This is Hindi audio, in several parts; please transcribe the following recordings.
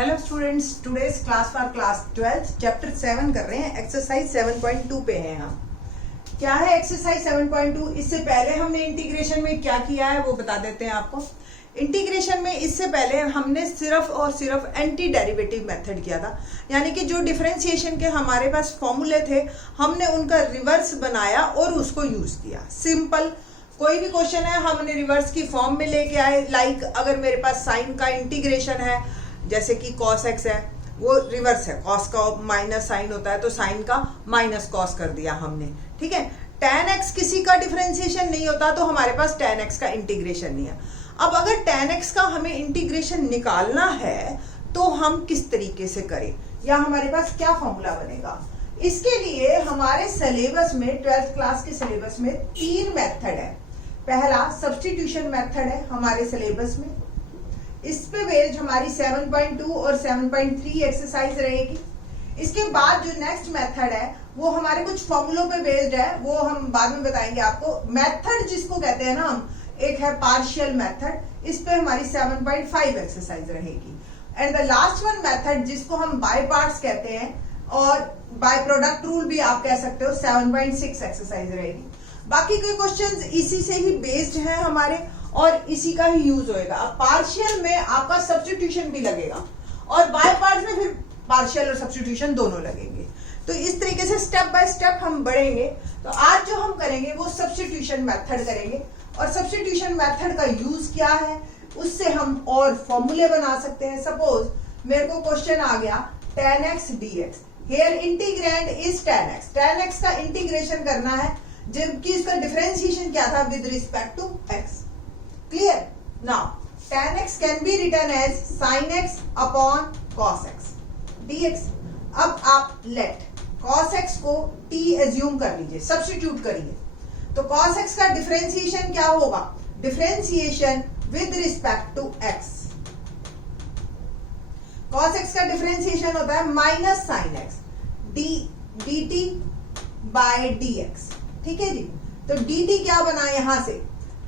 Hello students, today's class for class 12 chapter 7 कर रहे हैं। एक्सरसाइज 7.2 पे हैं हम। क्या है एक्सरसाइज 7.2? इससे पहले हमने इंटीग्रेशन में क्या किया है वो बता देते हैं आपको। इंटीग्रेशन में इससे पहले हमने सिर्फ और सिर्फ एंटी डेरिवेटिव मेथड किया था, यानी कि जो डिफरेंशिएशन के हमारे पास फॉर्मूले थे हमने उनका रिवर्स बनाया और उसको यूज किया। सिंपल, कोई भी क्वेश्चन है हमने रिवर्स की फॉर्म में लेके आए। लाइक अगर मेरे पास साइन का इंटीग्रेशन है, जैसे कि cos x है, वो रिवर्स है, cos का माइनस साइन होता है तो साइन का माइनस cos कर दिया हमने, ठीक है। tan x किसी का डिफरेंशिएशन नहीं होता तो हमारे पास tan x का इंटीग्रेशन नहीं है। अब अगर tan x का हमें इंटीग्रेशन निकालना है तो हम किस तरीके से करें, या हमारे पास क्या फॉर्मूला बनेगा? इसके लिए हमारे सिलेबस में 12th क्लास के सिलेबस में 3 मेथड है। पहला सब्स्टिट्यूशन मेथड है हमारे सिलेबस में, इस पे बेस्ड हमारी 7.2 और 7.3 एक्सरसाइज रहेगी। इसके बाद जो नेक्स्ट मेथड है वो हमारे कुछ फॉर्मूलों पे बेस्ड है, वो हम बाद में बताएंगे आपको। मेथड जिसको कहते हैं ना हम, एक है पार्शियल मेथड, इस पे हमारी 7.5 एक्सरसाइज रहेगी। And the last one method जिसको हम बाय पार्ट्स कहते हैं और बाय प्रोडक्ट रूल भी आप कह सकते हो, 7.6 एक्सरसाइज रहेगी। बाकी के क्वेश्चंस इसी से ही बेस्ड हैं हमारे और इसी का ही यूज होएगा। अब पार्शियल में आपका सब्स्टिट्यूशन भी लगेगा और बाय पार्ट्स में फिर पार्शियल और सब्स्टिट्यूशन दोनों लगेंगे। तो इस तरीके से स्टेप बाय स्टेप हम बढ़ेंगे। तो आज जो हम करेंगे वो सब्स्टिट्यूशन मेथड करेंगे, और सब्स्टिट्यूशन मेथड का यूज क्या है उससे हम और फॉर्मूले बना सकते हैं। सपोज मेरे को क्वेश्चन आ गया tan x dx, here integrand is tan x। tan x का इंटीग्रेशन करना है जबकि इसका डिफरेंशिएशन क्या था with respect to x। Clear? Now, tan x can be written as sin x upon cos x dx। अब आप let cos x को t एज्यूम कर लीजिए, सब्स्टिट्यूट करिए, तो cos x का डिफरेंशिएशन क्या होगा? Differentiation with respect to x। cos x का डिफरेंशिएशन होता है minus sine x dt by dx, ठीक है जी। तो dt क्या बना यहां से?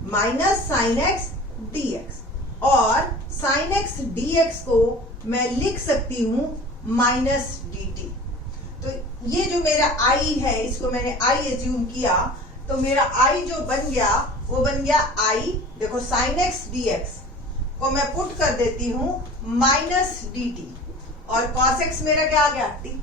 माइनस साइन एक्स dx, और साइन एक्स dx को मैं लिख सकती हूं माइनस dt। तो ये जो मेरा i है इसको मैंने i एज्यूम किया, तो मेरा i जो बन गया वो बन गया i, देखो साइन एक्स dx को मैं पुट कर देती हूं माइनस dt, और cos x मेरा क्या आ गया? t।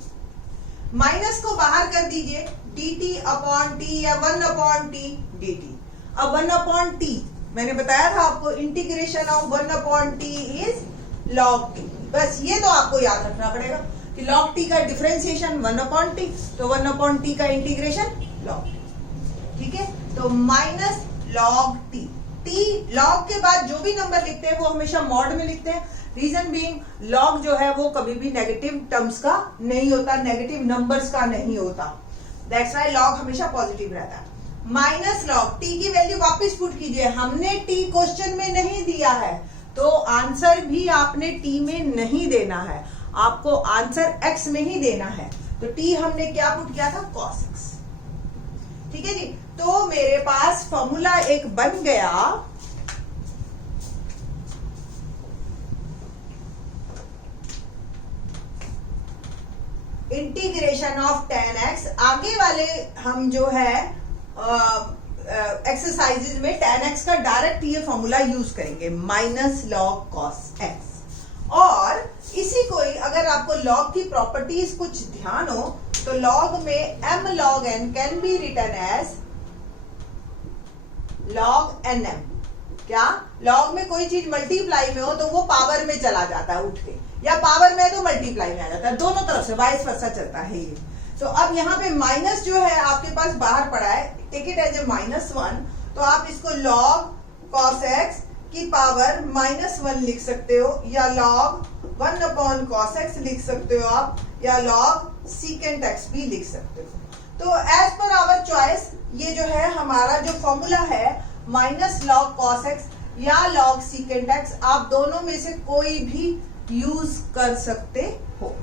माइनस को बाहर कर दीजिए, dt अपॉन t या 1 अपॉन t dt। अब 1 अपॉन टी मैंने बताया था आपको, integration of 1 upon T is log t। बस ये तो आपको याद रखना पड़ेगा कि log t का डिफरेंशिएशन 1 अपॉन टी, तो 1 अपॉन टी का इंटीग्रेशन log t, ठीक है। तो minus log t। t log के बाद जो भी नंबर लिखते हैं वो हमेशा मॉड में लिखते हैं। रीजन बीइंग log जो है वो कभी भी नेगेटिव टर्म्स का नहीं होता, नेगेटिव नंबर्स का नहीं होता। दैट्स व्हाई log हमेशा पॉजिटिव रहता है। माइनस लॉग टी की वैल्यू वापस पुट कीजिए, हमने टी क्वेश्चन में नहीं दिया है तो आंसर भी आपने टी में नहीं देना है, आपको आंसर एक्स में ही देना है। तो टी हमने क्या पुट किया था? cos x, ठीक है जी। तो मेरे पास फॉर्मूला एक बन गया, इंटीग्रेशन ऑफ tan x। आगे वाले हम जो है एक्सरसाइजेज में tan x का डायरेक्ट ये फॉर्मूला यूज करेंगे, माइनस लॉग cos x। और इसी को अगर आपको लॉग की प्रॉपर्टीज कुछ ध्यान हो तो लॉग में m log n can be written as log nm। क्या? लॉग में कोई चीज मल्टीप्लाई में हो तो वो पावर में चला जाता है उठ के, या पावर में तो मल्टीप्लाई में आ जाता है, दोनों तरफ से वाइस वर्सा चलता है ये। तो अब यहाँ पे माइनस जो है आपके पास बाहर पड़ा है, टेक इट एज ए -1, तो आप इसको log cos x की पावर -1 लिख सकते हो, या log 1 अपॉन cos x लिख सकते हो आप, या log secant x भी लिख सकते हो। तो एज पर आवर चॉइस ये जो है हमारा जो फॉर्मूला है माइनस log cos x या log secant x, आप दोनों में से कोई भी यूज कर सकते हो।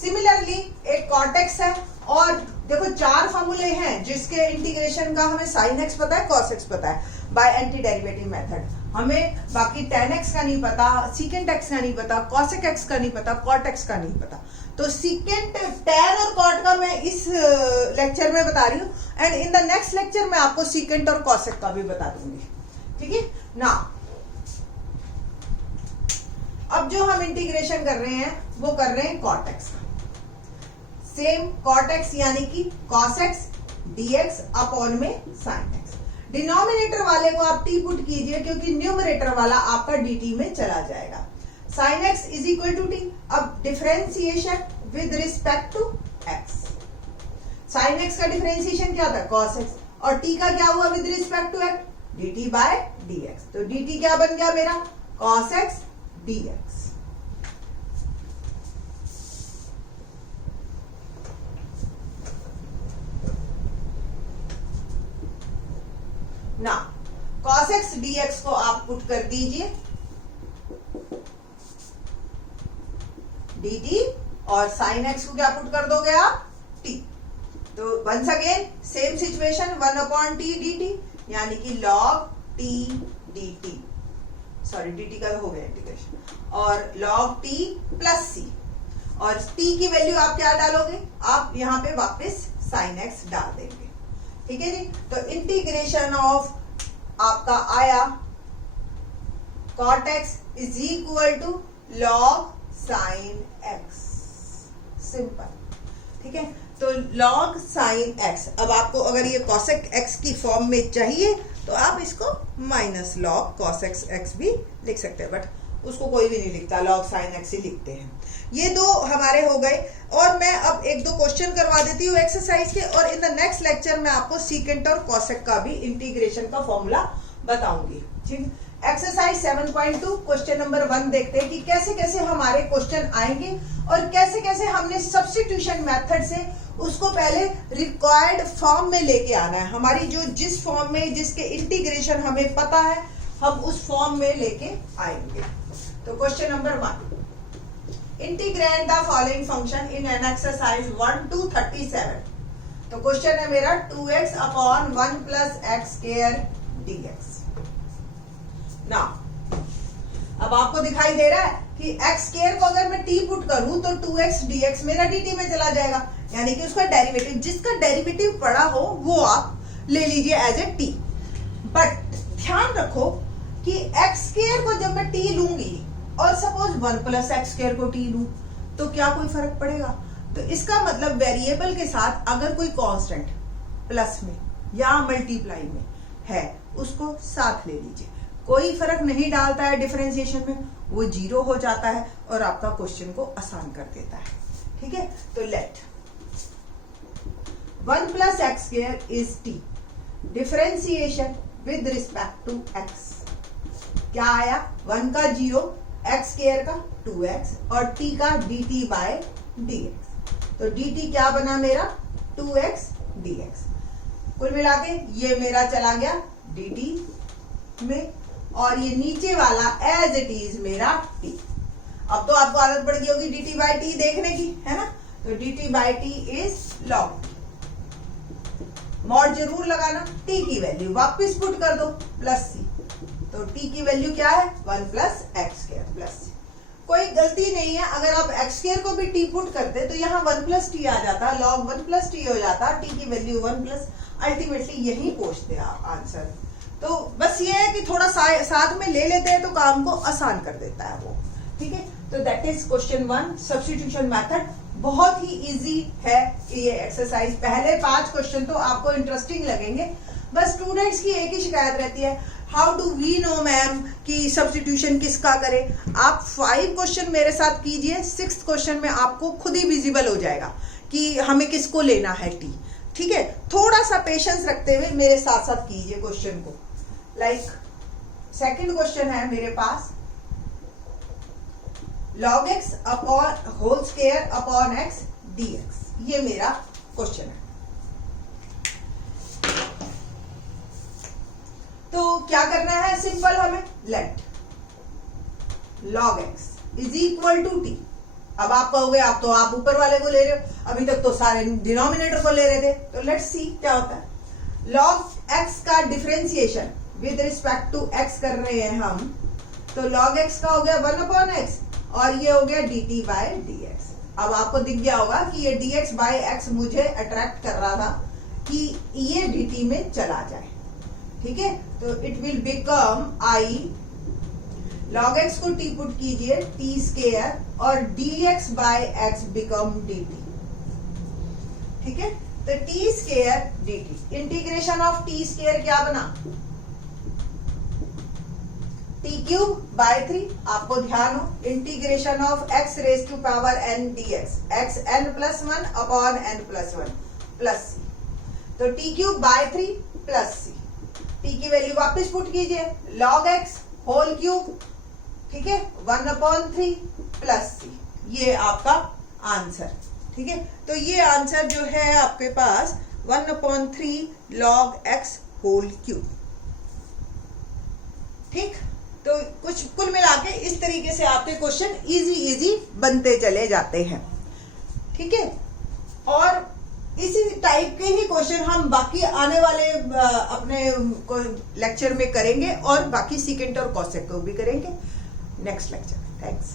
सिमिलरली एक cot x है, और देखो 4 फॉर्मूले हैं जिसके इंटीग्रेशन का हमें sin x पता है, cos x पता है। Bye anti derivative method. हमें बाकी tan x का नहीं पता, secant x का नहीं पता, cosec x का नहीं पता, cot x का नहीं पता। तो secant, tan और cot का मैं इस लेक्चर में बता रही हूँ, and in the next lecture मैं आपको secant और cosec का भी बता दूंगी। ठीक है ना। अब जो हम इंटीग्रेशन कर रहे हैं वो कर रहे हैं cot x का। सेम cot x यानी कि cos x dx अपॉन में sin x। डिनोमिनेटर वाले को आप t पुट कीजिए क्योंकि न्यूमरेटर वाला आपका dt में चला जाएगा। sin x is equal to t। अब differentiation with respect to x। sin x का डिफरेंशिएशन क्या था? cos x। और t का क्या हुआ with respect to x? dt by dx। तो dt क्या बन गया मेरा? cos x dx। ना cos x dx को आप पुट कर दीजिए dt, और sin x को क्या पुट कर दोगे आप? t। तो once again same situation 1/t dt, यानी कि log t dt, sorry dt का हो गया इंटीग्रेशन, और log t प्लस c, और t की वैल्यू आप क्या डालोगे? आप यहां पे वापस sin x डाल देंगे। ठीक है जी। तो इंटीग्रेशन ऑफ आपका आया cot x is equal to log sin x। Simple. ठीक है। तो log sin x, अब आपको अगर ये cosec x की फॉर्म में चाहिए तो आप इसको माइनस log cosec x भी लिख सकते हैं, बट उसको कोई भी नहीं लिखता, log sin x ही लिखते हैं। ये दो हमारे हो गए, और मैं अब एक दो क्वेश्चन करवा देती हूँ एक्सरसाइज के, और इन द नेक्स्ट लेक्चर में आपको सीकेंट और कॉसेक का भी इंटीग्रेशन का फॉर्मूला बताऊंगी। ठीक। एक्सरसाइज 7.2 क्वेश्चन नंबर 1 देखते हैं कि कैसे कैसे हमारे क्वेश्चन आएंगे और कैसे कैसे हमने सब्स्टिट्यूशन मेथड से उसको पहले रिक्वायर्ड फॉर्म में लेके आना है। हमारी जो जिस फॉर्म में जिसके इंटीग्रेशन हमें पता है हम उस फॉर्म में लेके आएंगे। तो question number 1, integrate the following function in an exercise 1 to 37। तो क्वेश्चन है मेरा 2x upon 1 plus x square dx। ना अब आपको दिखाई दे रहा है कि एक्स स्क्वायर को अगर मैं t पुट करूं तो 2x dx मेरा dt में चला जाएगा, यानी कि उसका डेरिवेटिव, जिसका डेरिवेटिव पड़ा हो वो आप ले लीजिए एज ए t। बट ध्यान रखो कि एक्स स्क्वायर को जब मैं t लूंगी और सपोज 1 प्लस एक्स स्क्वायर को t लूं तो क्या कोई फर्क पड़ेगा? तो इसका मतलब वेरिएबल के साथ अगर कोई कांस्टेंट प्लस में या मल्टीप्लाई में है उसको साथ ले लीजिए, कोई फर्क नहीं डालता है डिफरेंशिएशन में, वो जीरो हो जाता है और आपका क्वेश्चन को आसान कर देता है। ठीक है। तो let 1 plus x square is t, differentiation with respect to x। क्या आया? 1 का 0, एक्स स्क्वायर का 2x और t का dt बाय dx। तो dt क्या बना मेरा? 2x dx। कुल मिला के ये मेरा चला गया dt में, और ये नीचे वाला एज इट इज मेरा t। अब तो आपको आदत पड़ गई होगी dt बाय t देखने की, है ना। तो dt by t is log t। Mod जरूर लगाना, t की वैल्यू वापस पुट कर दो प्लस c। तो t की वैल्यू क्या है? 1 plus x square plus c। कोई गलती नहीं है, अगर आप एक्स स्क्वायर को भी t पुट करते तो यहाँ 1 प्लस t आ जाता, log 1 प्लस t हो जाता, t की वैल्यू 1 प्लस, अल्टीमेटली यही पहुंचते आप आंसर। तो बस ये है कि थोड़ा साथ में ले लेते हैं तो काम को आसान कर देता है वो। ठीक है। तो that is question 1, substitution method. बहुत ही इजी है ये एक्सरसाइज। पहले 5 क्वेश्चन तो आपको इंटरेस्टिंग लगेंगे, बस स्टूडेंट्स की एक ही शिकायत रहती है, how do we know ma'am कि सब्स्टिट्यूशन किसका करें। आप 5 क्वेश्चन मेरे साथ कीजिए, 6th क्वेश्चन में आपको खुद ही विजिबल हो जाएगा कि हमें किसको लेना है टी। ठीक है। थोड़ा सा पेशेंस रखते हुए मेरे साथ साथ कीजिए क्वेश्चन को। लाइक सेकंड क्वेश्चन है मेरे पास, log x upon whole square upon x dx। ये मेरा क्वेश्चन है। तो क्या करना है? सिंपल, हमें let log x is equal to t। अब आप कहोगे आप तो आप ऊपर वाले को ले रहे हो, अभी तक तो सारे डिनोमिनेटर को ले रहे थे। तो लेट्स सी क्या होता है। log x का differentiation with respect to x कर रहे हैं हम, तो log x का हो गया 1/x और ये हो गया dt by dx। अब आपको दिख गया होगा कि ये dx by x मुझे अट्रैक्ट कर रहा था कि ये dt में चला जाए, ठीक है। तो it will become I log x को t पुट कीजिए t स्क्वायर और dx by x become dt, ठीक है। तो t square dt, integration of t square क्या बना, t क्यूब बाय 3। आपको ध्यान हो, integration of x raise to power n dx, x n+1 upon n+1 plus c, तो t cube by 3 plus c। t की वैल्यू वापस पुट कीजिए, log x होल क्यूब, ठीक है, 1/3 प्लस c, ये आपका आंसर, ठीक है। तो ये आंसर जो है आपके पास 1/3 log x होल क्यूब, ठीक। तो कुछ कुल मिला के इस तरीके से आपके क्वेश्चन इजी बनते चले जाते हैं, ठीक है। और इसी टाइप के ही क्वेश्चन हम बाकी आने वाले अपने लेक्चर में करेंगे और बाकी सीकेंट और कॉसेक को भी करेंगे नेक्स्ट लेक्चर। थैंक्स।